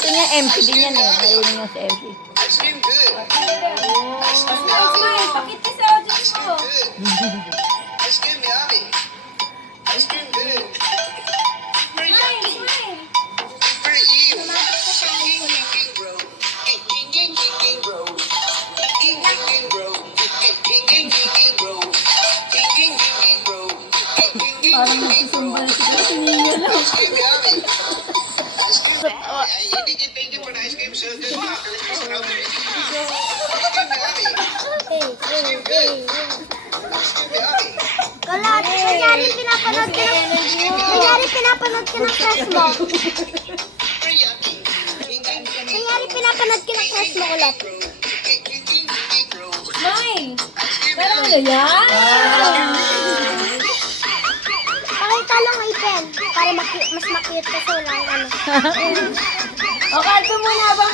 gusto niya MC din yan eh. Ayaw niya sa MC. Ice cream good. Smile, pakit ka sa audience mo. Ice cream yummy. Ice cream good. Very Smile, yummy. smile. Very evil. Ging, ging, ging, bro. Ging, ging, ging, ging, ging, bro. Ging, ging, ging, bro. Ging, ging, ging, ging, ging, bro. Ging, ging, ging, ging, bro. Ging, ging, ging, Parang ging, ging, bro. nagsusumbal sila. Sininyo lang. Ice cream yummy. Ice cream. Thank you for the ice cream. So good. Ice cream yummy. Ice cream good. Ice cream yummy. Kulat, kunyari pinapanood ka ng crush mo. Very yummy. Ging, ging, ging, ging, Kunyari pinapanood ka ng crush mo ulit. bro. Ging, ging, ging, ging, ging, bro. Smile. Ice cream Pero yummy. yan. Pakita lang may pen para mas makita kasi wala ang ano. O, kanto mo na ba?